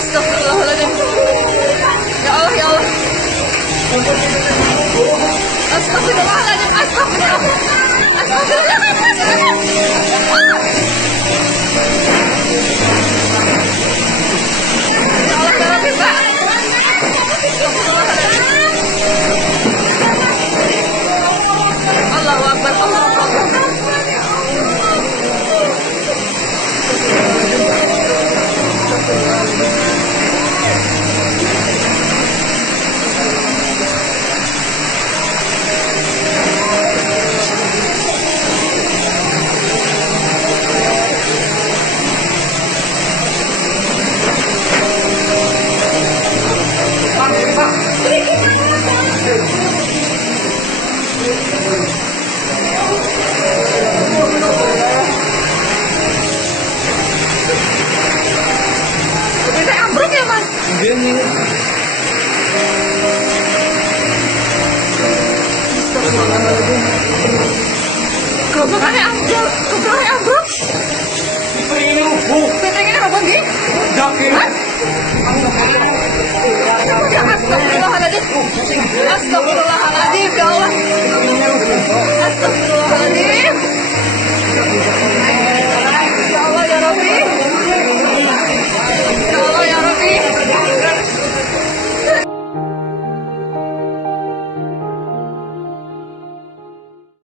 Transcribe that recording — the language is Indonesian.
Astagfirullahaladzim. Ya Allah, ya Allah. Astagfirullahaladzim. Astagfirullah. Astagfirullah. Ya Allah, ya Rabbi, Pak. Allahu Akbar, Allahu Akbar. Bisa ambruk ya, Mas? Gini. Gelombangnya ambruk. Ini rubuh. Pentingnya apa?